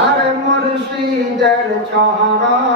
আরে মুর্শিদের চরণে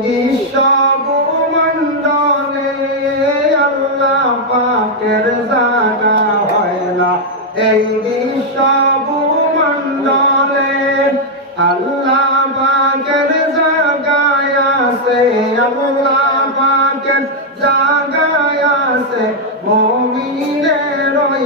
এই বিশ্ব মন্ডলে আল্লাহ পাকের জাগায় আছে আল্লাহ পাকের জাগায় আছে মমিনের ওই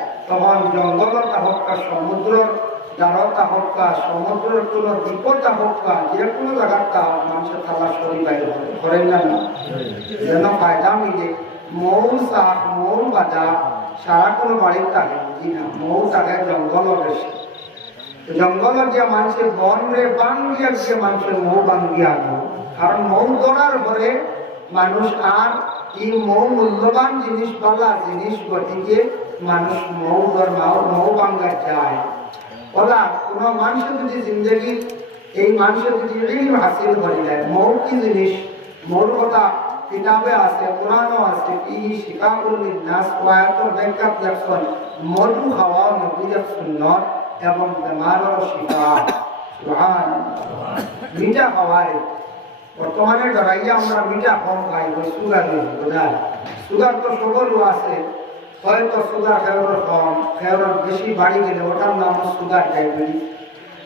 তখন জঙ্গলতা হক্কা সমুদ্রের দ্বারতা হক্কা সমুদ্রের কোনো বিপদটা হক্কা যে কোনো জায়গাটা মানুষের তালাশ করি বাইরে করেন না যেন ফায়দা মিলে। মৌ শাক মৌ বাজা, সারা কোনো বাড়ির থাকে জি না, মৌ থাকে জঙ্গল বেশি জঙ্গল গিয়া মানুষের বন রে বান গিয়ে মানুষের মৌ বান গিয়া কারণ মৌ দৌড়ার পরে মানুষ আর এই মৌ মূল্যবান জিনিস পালা জিনিস গতিকে মানুষ মৌ ধর মাও মৌ বাঙ্গা যায়। ওলা কোনো মানুষের যদি জিন্দগি এই মানুষের যদি ইলম হাসিল করে যায় মৌ কি জিনিস? মৌর কথা কিতাবে আছে কোরআনও আছে কি শিকাবুল নাস ওয়ায়াতুল ব্যাংকাত দেখছেন মধু খাওয়া নবীদের সুন্নত এবং বেমারও শিফা সুবহান। মিঠা খাওয়ারে বর্তমানে ডরাইয়া আমরা মিঠা কম খাই, ওই সুগার বোঝায় সুগার তো সকলও আছে হয়তো সুগার খেয়ার কম খেয়ার বেশি বাড়ি গেলে ওটার নাম সুগার ডায়াবেটিস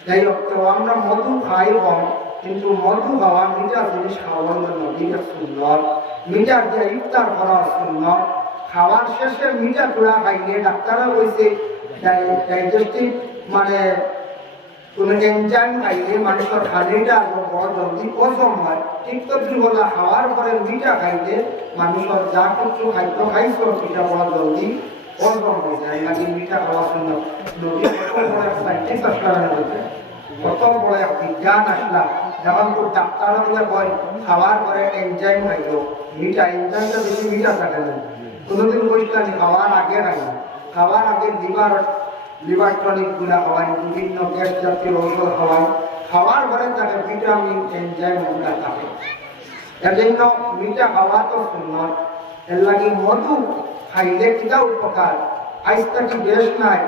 যাই হোক, তো আমরা মধু খাই কম, কিন্তু মধু খাওয়া, মিঠা জিনিস খাওয়ার জন্য মিঠা সুন্দর। মিঠা দিয়ে ইফতার করা সুন্দর। খাওয়ার শেষে মিঠা চূড়া খাইলে ডাক্তাররা বলছে ডাইজেস্টিভ মানে কোনো এনজাইম খাইলে মানুষের হজম হয়। ঠিক তো বলা খাওয়ার পরে মিঠা খাইলে মানুষের যা কিছু খাদ্য খাইছ মিঠা খাওয়া সুন্দর নদী কত যেমন তো ডাক্তার বয় খাওয়ার পরে এনজাইম খাইল। মিঠা এনজাইমটা বেশি মিঠা থাকে না। কোনোদিন বলছিলাম খাওয়ার আগে খাইলাম খাওয়ার আগে দিবার লিভার টনিকগুলা খাওয়াই বিভিন্ন গ্যাস জাতীয় ঔষধ খাওয়াই খাওয়ার পরে তাকে ভিটামিন, এনজাইমগুলা থাকে। এর জন্য মিঠা খাওয়া তো সুন্দর এর লাগে মধু খাইলে কিটা উপকার? থাকি বেশ নাই।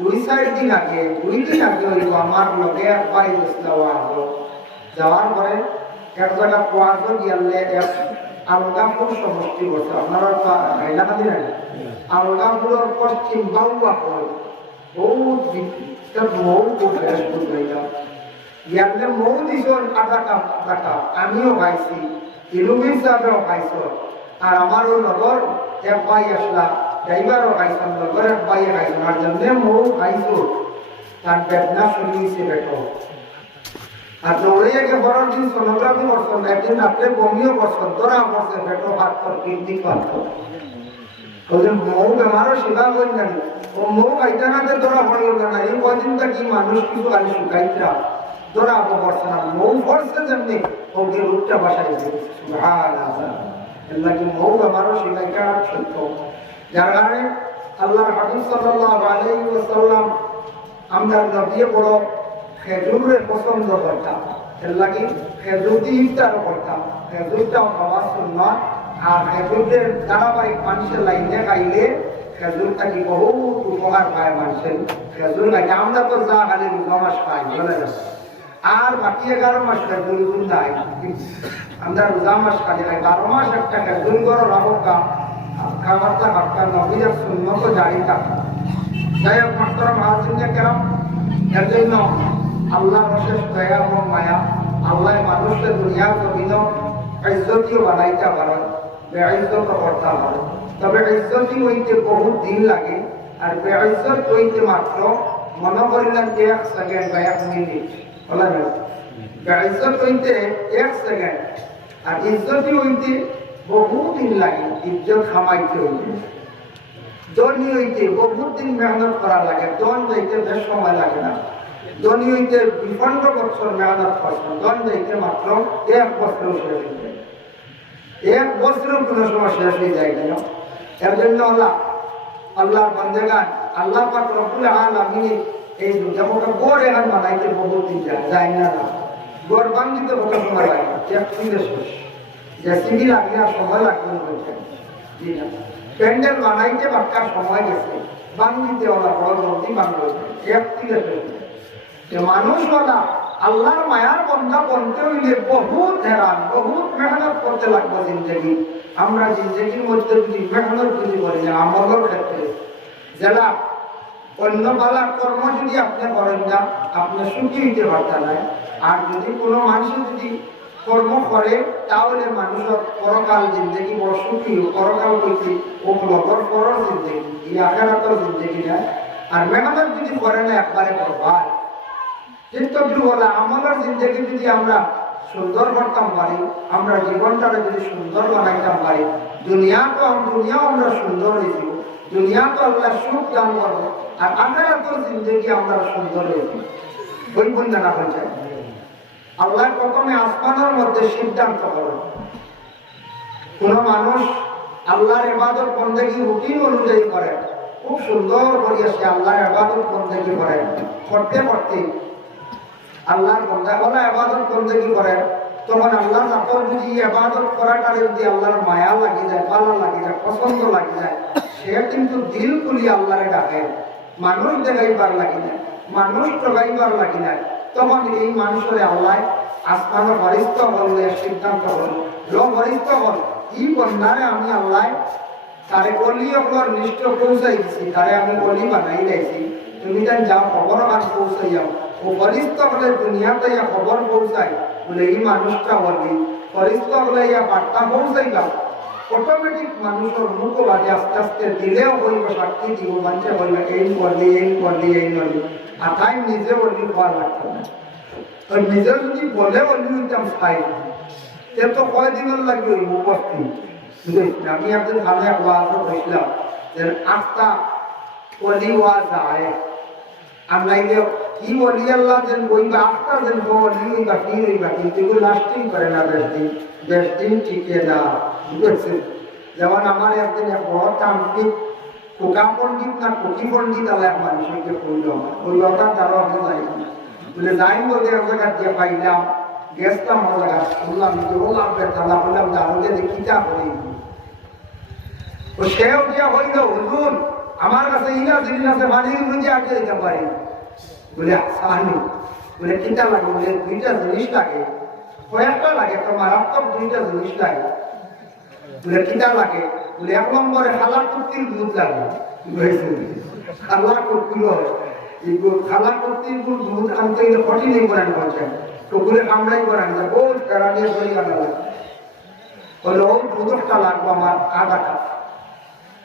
দুই চার দিন আগে, দুই দিন আগে হইব আমার লগে একবার যাওয়া হলো যাওয়ার পরে এক জায়গা কোয়াজ গিয়ালে এক আলগাপুর সমষ্টি বসে। আপনারা হাইলাকান্দি নাই? আলগাপুরের পশ্চিম বাউয়া পড়ে বহুত বিখ্যাত মৌ খুব বেশ বুঝলাম ইয়ালে মৌ দিছন আধা কাপ আধা কাপ আমিও খাইছি ইলুমিন সাহেবেও খাইছ আর আমারও লগর এক ভাই আসলা ড্রাইভারও খাইছেন লগর এক ভাই খাইছেন আর জন্য মৌ খাইছো তার বেদনা শুনিয়েছে বেটো আর গিয়ে বড় দিন সোনোগ্রাফি করছেন একদিন রাত্রে বমিও করছেন তোরা করছে পেটো ভাত কর কিডনি পাত ওদের মৌ বেমারও সেবা করেন না ও মৌ যে তোরা হয়ে না এই কদিনটা কি মানুষ কিছু আনি শুকাইতরা তোরা আবো করছে না মৌ করছে যেমনি ওকে রূপটা বাসায় এর লাগে মৌ বেমারও শিখাইটা সত্য? যার কারণে আল্লাহ হাবিব সাল্লাল্লাহু আলাইহি ওয়াসাল্লাম আমরা নবী বড় খেজুরে পছন্দ করতাম এর লাগে খেজুর দিয়ে ইফতার করতাম খেজুরটাও খাওয়া শূন্য আর খেজুরের ধারাবাহিক মানুষের লাইনে খাইলে খেজুরটা কি বহু উপকার পায় মানুষের। খেজুর লাগে, আমরা তো যা খালি দুটো মাস খাই, বলে যাচ্ছে আর বাকি এগারো মাস খেজুর গুণ আমরা রোজা মাস খালি খাই, বারো মাস একটা খেজুর করো রাবকা খাবারটা খাবার নবীর শূন্য তো জারি থাকা যাই হোক মাত্র মহাজিনে কেরাম, এর জন্য আল্লাহ অশেষ দয়া এবং মায়া। আল্লাহ মানুষকে দুনিয়ার জমিন ইজ্জতিও বানাইতে পারেন। বেআইজত করতে পারেন তবে ইজ্জতি হইতে বহুত দিন লাগে, আর বেআইজত হইতে মাত্র মনে করিলেন যে এক সেকেন্ড বা এক মিনিট বলা যায় বেআইজত হইতে এক সেকেন্ড আর ইজ্জতি হইতে বহু দিন লাগে ইজ্জত খামাইতে হইতে। ধনী হইতে বহুত দিন মেহনত করা লাগে দন যাইতে বেশ সময় লাগে না। ধনী হইতে বিপন্ন বছর মেহনত করছেন দন যাইতে মাত্র এক বছর শেষ যায় এক বছর কোনো সময় শেষ হয়ে যায় কেন এর জন্য আল্লাহ আল্লাহ বন্দেগান, আল্লাহ পাক রব্বুল আলামিন এই যেমন গোড় এখন বানাইতে বহুত দিন যায় না না। গোড় বান্ধিতে কত সময় লাগে এক শেষ। যে সিবি লাগলে আর সময় লাগবে না প্যান্ডেল বানাইতে বাক্কার সময় গেছে বান্ধিতে ওরা বড় জলদি বান্ধব এক দিনে শেষ মানুষ ওরা আল্লাহর মায়ার বন্ধা বনতে হইলে বহুত হেরান, বহুত মেহনত করতে লাগবে জিন্দগি। আমরা জিন্দগির মধ্যে যদি মেহনত যদি করি না আমলের ক্ষেত্রে যারা অন্য বালা কর্ম যদি আপনি করেন না আপনি সুখী হইতে পারতেন আর যদি কোনো মানুষ যদি কর্ম করে, তাহলে মানুষের পরকাল জিন্দগি বড় সুখী, পরকাল হইতে ও লগর পরর জিন্দগি, এই আখেরাতর জিন্দগি না আর মেহনত যদি করে না, একবারে বরবাদ। কিন্তু বলা, আমাদের জিন্দগি যদি আমরা সুন্দর করতাম পারি, আমরা জীবনটাকে যদি সুন্দর বানাইতাম পারি দুনিয়া তো দুনিয়াও আমরা সুন্দর হয়ে যাব দুনিয়া তো আল্লাহ সুখ দান করব আর আমরা তো জিন্দগি আমরা সুন্দর হয়ে যাব বই বন্ধা না হয়ে আল্লাহ প্রথমে আসমানের মধ্যে সিদ্ধান্ত করো। কোন মানুষ আল্লাহর এবাদত বন্দেগি রুটিন অনুযায়ী করে, খুব সুন্দর করিয়া সে আল্লাহর এবাদত বন্দেগি করে। করতে করতে আল্লাহর বন্দা হলে এবাদত বন্দেগি করে? তখন আল্লাহ আপনার যদি এবাদত করাটারে যদি আল্লাহর মায়া লাগি যায় ভালো লাগি যায়, পছন্দ লাগি যায়, সে কিন্তু দিল খুলি আল্লাহরে ডাকে। মানুষ দেখাইবার লাগি না মানুষ ঠগাইবার লাগি না তখন এই মানুষের আল্লাহ আসমানের বরিষ্ঠ বললে, সিদ্ধান্ত হল লো বরিষ্ঠ হল ই বন্ধারে আমি আল্লাহ তারে অলি অকলর নিষ্ঠ পৌঁছাই দিছি তারে আমি অলি বানাই দিয়েছি। তুমি তাই যাও খবর কাজ পৌঁছাই যাও হলে দুনিয়াতে ইয়া খবর পৌঁছাই বলে এই মানুষটা বলি। হলে ইয়া বার্তা পৌঁছাই যাও অটোমেটিক মানুষের মুখ বাজে আস্তে আস্তে দিলেও হইব সাক্ষী দিব মানুষে বলবে এই করলি এই করলি এই করলি আর তাই নিজে বললি হওয়া লাগতো না। তো নিজে যদি বলে বললি হইতাম স্থায়ী সে তো কয়দিনের লাগবে ওই উপস্থিত? আমি একদিন ভালো এক ওয়াজ হয়েছিলাম যে আটটা অলি ওয়াজ আয়। আর নাইলে কি অলি আল্লাহ যেন বইবা আটটা যেন অলি হইবা কি কিন্তু এগুলো লাস্টিং করে না বেশ দিন বেশ দিন টিকে না বুঝেছেন? যেমন আমার একদিন এক বড় তান্ত্রিক কোকা পণ্ডিত না কোকি পণ্ডিত আলে মানুষকে কইল কইল তার আমি যাই। বলে, যাই বলতে এক দিয়ে পাইলাম জায়গা শুনলাম যে ও লাগবে বললাম দারুকে করি তো সেও দিয়া হইল হুজুর, আমার কাছে জিনিস আছে বাড়ির মধ্যে আটকে দিতে পারি বলে সাহানি বলে কিটা লাগে। বলে, দুইটা জিনিস লাগে। কয়েকটা লাগে তো মারাত্মক দুইটা জিনিস লাগে। বলে কিটা লাগে। বলে, এক নম্বরে খালা কুর্তির দুধ লাগে। বুঝেছি খালা কুর্তির এই খালা কুর্তির দুধ আনতে গেলে কঠিনই করেন বলছেন। টুকুরে কামড়াই করেন, যে বহুত কেরানিয়ে বলি আনা লাগে বলে, ও, দুধটা লাগবো আমার আধা কাপ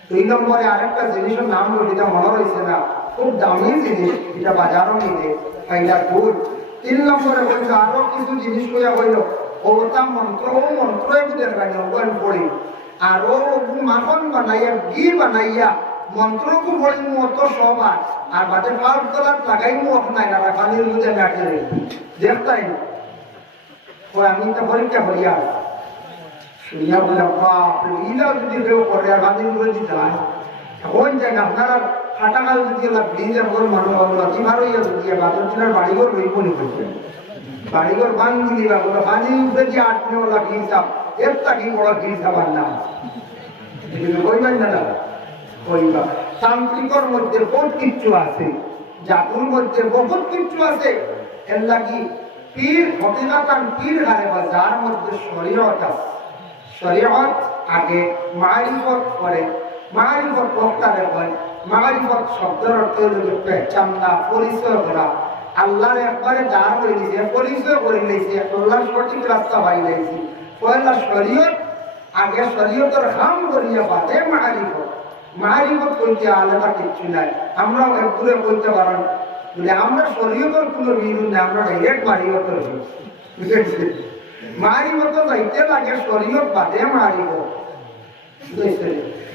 দুই নম্বরে আরেকটা জিনিসের নাম হলো যেটা মনে রয়েছে না। খুব দামি জিনিস, এটা বাজারও নিতে পাইলা দুধ তিন নম্বরে হইল আরও কিছু জিনিস হইয়া হইল ওটা মন্ত্র, ও মন্ত্র বুঝে গাইল ওগুলো পড়ি। আর মাখন বানাইয়া, ঘি বানাইয়া মন্ত্রকু পড়ি মতো সবার আর। বাদে পাউড কলার লাগাই মু নাই না পানির মধ্যে নাটে দেখতাই আমি তো পরীক্ষা করিয়া শুনিয়া বললাম, বাপরে, ইলাও যদি কেউ করে আর করে দিতে হয়। কোন জায়গা আপনারা হাটাকাল যদি এলা ব্রিজের ঘর মানুষ লতি ভার হইয়া যদি বাদর জেলার বাড়িঘর রইব নি করছে বাড়িঘর ভাঙ্গি দিবা বলে বাদি উপরে যে আটনে ওলা হিসাব, এর তাকি বড় হিসাব আর না কইবেন না কইবা তান্ত্রিকর মধ্যে বহুত কিচ্ছু আছে, জাতুর মধ্যে বহুত কিচ্ছু আছে। এর লাগি পীর হকিকাতান পীর হারে বা যার মধ্যে শরীয়ত আছে। শরীয়ত আগে মারিফত করে, মারিফত বক্তারে হয়। মারিফত শব্দের অর্থ হলো পেহচান না, পরিচয় করা। আল্লাহর একবারে যা করে দিছে পরিচয় করে নিয়েছে আল্লাহ সঠিক রাস্তা পাই লাইছে পয়লা শরীয়ত, আগে শরীয়তের হাম করিয়া বাদে মারিফত মারিফত কইতে আলাদা কিচ্ছু নাই। আমরাও একদূরে কইতে পারেন, বলে আমরা শরীয়তের কোনো বিরোধ নেই, আমরা ডাইরেক্ট মারিফতের বুঝেছি মারিব তো যাইতে লাগে, শরীয়ত বাদে মারিব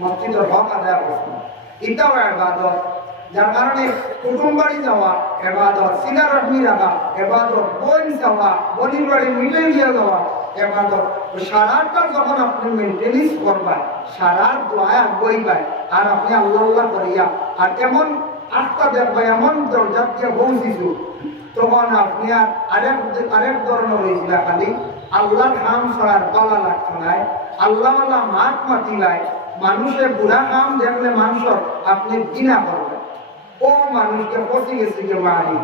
মসজিদের হক আদায় করছেন। এটাও এবাদত, যার কারণে কুটুম বাড়ি যাওয়া এবাদত সিনা রহমি রাখা এবাদত বোন যাওয়া বনির বাড়ি মিলে নিয়ে যাওয়া এবাদত। সারাটা যখন আপনি মেনটেনেন্স করবেন, সারা দোয়া বইবেন আর আপনি আল্লাহ আল্লাহ করিয়া, আর এমন আটটা দেখবে এমন দরজা দিয়ে পৌঁছিছু তখন আপনি আর আরেক আরেক ধরনের হয়েছিল খালি। আল্লাহর হাম ছড়ার গলা লাগতো নাই, আল্লাহ আল্লাহ মাত মাতি নাই মানুষের বুড়া কাম দেখলে মানুষের আপনি ঘৃণা করবেন? ও মানুষকে পচি গেছে যে মারি?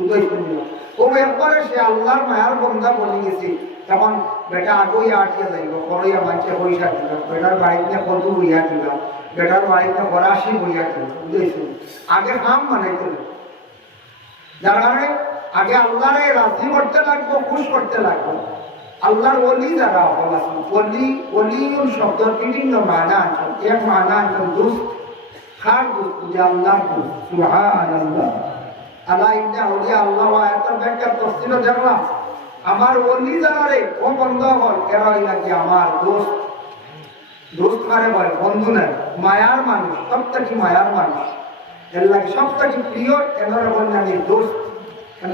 উদয় শুনল ও একবারে সে আল্লাহর মায়ার বন্ধা বলে গেছে। তখন বেটা আগই আটিয়ে যাইব করইয়া মাইকে পয়সা দিল। বেটার বাড়িতে কদু হইয়া দিল। বেটার বাড়িতে ফরাসি হইয়া দিল। বুঝেছি আগে হাম বানাইতে যার কারণে আগে আল্লাহরে রাজি করতে লাগবো, খুশ করতে লাগবো। আল্লাহর অলি যারা হল আছেন অলি অলিউল শব্দের বিভিন্ন মানা আছে। এক মানা আছে দুস্ত খার দুস্ত যে আল্লাহর দুস্ত সুবহান আল্লাহ আল্লাহ ইন্না আল্লাহ আয়াতের ব্যাখ্যা তফসিল জানলাম আমার অলি যারা রে, ও বন্ধ হল এরা হইলা কি আমার দোস্ত। দোস্ত মানে বলে বন্ধু নাই, মায়ার মানুষ সব থেকে মায়ার মানুষ। এর লাগে সব থেকে প্রিয় এনারা আমি দোস্ত।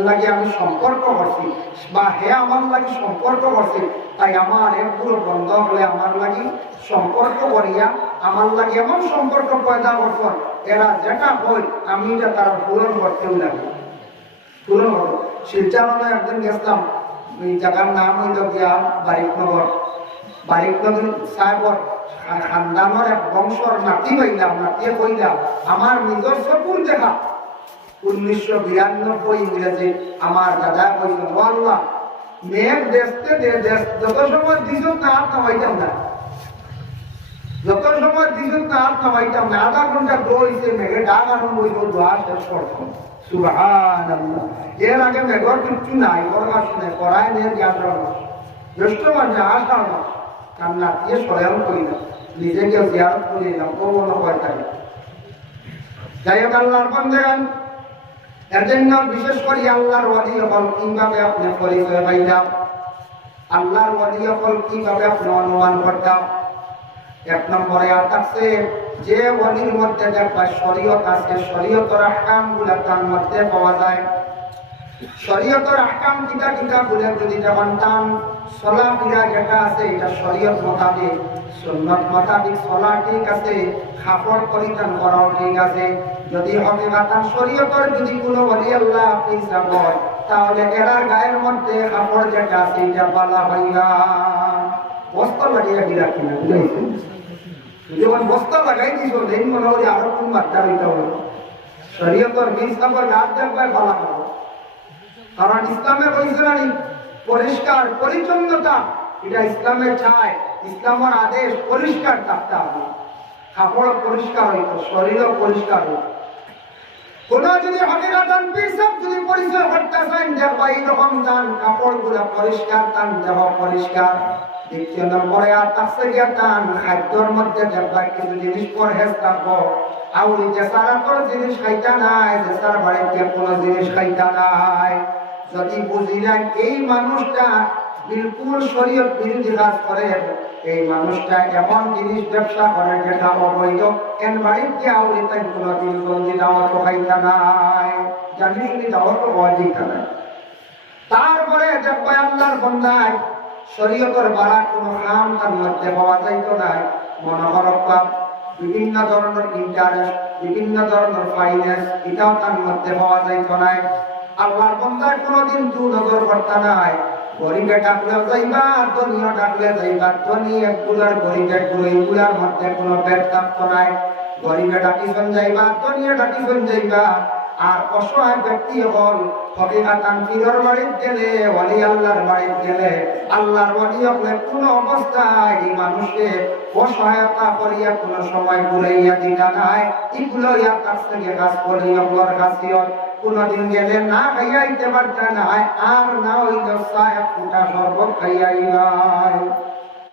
লাগে আমি সম্পর্ক করছি, বা হে আমার লাগি সম্পর্ক করছি, তাই আমার একগুলো বন্ধ হলে আমার লাগি সম্পর্ক করিয়া আমার লাগে এমন সম্পর্ক পয়দা করছেন এরা যেটা হয় আমি এটা তারা পূরণ করতেও লাগে। পূরণ করো শিলচারণে একদিন গেছিলাম ওই জায়গার নাম হইল গিয়া বারিকনগর বারিকনগর সাহেবর খানদানোর এক বংশর নাতি হইলাম নাতিয়ে কইলাম আমার নিজের চকুর দেখা। উনিশশো বিরানব্বই ইংরেজি আমার দাদা কইল ও আল্লাহ মেঘ দেখতে দেশ, যত সময় দিছ না আর নামাইতাম না। যত সময় দিছ না আর না। আধা ঘণ্টা দৌড়িছে মেঘে ডাক আরম্ভ হইল, দোয়া শেষ করতাম এর আগে মেঘর কিচ্ছু নাই নিয়ে জ্ঞান জ্যেষ্ঠ মানে আষাঢ় মাস। দিয়ে স্বয়ং করিলাম। নিজেকে জিয়ারত করিলাম ও মনে হয় তাকে যাই হোক, আল্লাহর বন্দেগান এর বিশেষ করে আল্লাহর ওয়ালি হল কীভাবে আপনি পরিচয় পাইলাম আল্লাহর ওয়ালি হল কীভাবে আপনি অনুমান করতাম এক নম্বরে আছে, যে ওয়ালির মধ্যে দেখবা শরীয়ত আছে, শরীয়তরা আহকামগুলা তার মধ্যে পাওয়া যায়। শরীয়তের আহকাম কিতা কিতা বলে যদি টান সলা ফিরা যেটা আছে, এটা শরীয়ত মোতাবেক, সুন্নত মোতাবেক সলা ঠিক আছে খাপড় পরিধান করাও ঠিক আছে। যদি হকিকাতান শরীয়তের যদি কোনো বলি, আল্লাহ পিসা হয় তাহলে এরার গায়ের মধ্যে কাপড় যেটা আছে, এটা বলা হইয়া বস্তা লাগিয়ে দিলা কিনা যখন বস্তা লাগাই দিছ, দেন মনে হলে আরও কোন বার্তা হইতে হবে। শরীয়তর বিশ নম্বর গাছ দেখবে বলা হবে কারণ ইসলামের বৈজ্ঞানি পরিষ্কার পরিচ্ছন্নতা, এটা ইসলামের ছায়, ইসলামের আদেশ, পরিষ্কার থাকতে হবে। কাপড় পরিষ্কার হইতো শরীরও পরিষ্কার হইতো কোন যদি যদি পরিষ্কার দ্বিতীয় কোনো জিনিস খাইতা নাই। যদি বুঝিলেন এই মানুষটা বিলকুল শরীয়ত বিরোধী কাজ করে, এই মানুষটা এমন জিনিস ব্যবসা করে যেটা অবৈধ। এন বাড়িতে আউরি তাই কোনো দিন বন্দি দাওয়াত খাইতা নাই। জানি শুনি দাওয়াত অধিক নাই। তারপরে দেখবে আল্লাহর বন্ধায় শরীয়তের বাড়া কোনো হাম তার মধ্যে পাওয়া যাইত নাই। মনোহরক্কাম বিভিন্ন ধরনের ইন্টারেস্ট বিভিন্ন ধরনের ফাইন্যান্স এটাও তার মধ্যে পাওয়া যাইত নাই। আল্লাহর বন্ধায় কোনোদিন দু নজর করতে নাই। গরিবে ডাকলে যাইবা ধনীয় ডাকলে যাইবা। ধনী একগুলার গরিবে একগুলো এইগুলার মধ্যে কোনো থাকতো নাই। গরিবে ডাকিছন যাইবা ধনীয় ডাকিছন যাইবা। আর অসহায় ব্যক্তি হল হকিকাতান পীরের বাড়িতে গেলে ওয়ালি আল্লাহর বাড়িতে গেলে। আল্লাহর ওয়ালি হলে কোন অবস্থায় এই মানুষকে অসহায়তা করিয়া কোন সময় ঘুরাইয়া দিতা নাই। এগুলো ইয়ার কাছ থেকে কাজ করি কোনদিন গেলে না খাইয়াইতে পারতে নাই আর না ওই দশা এক ফুটা শরবত খাইয়াই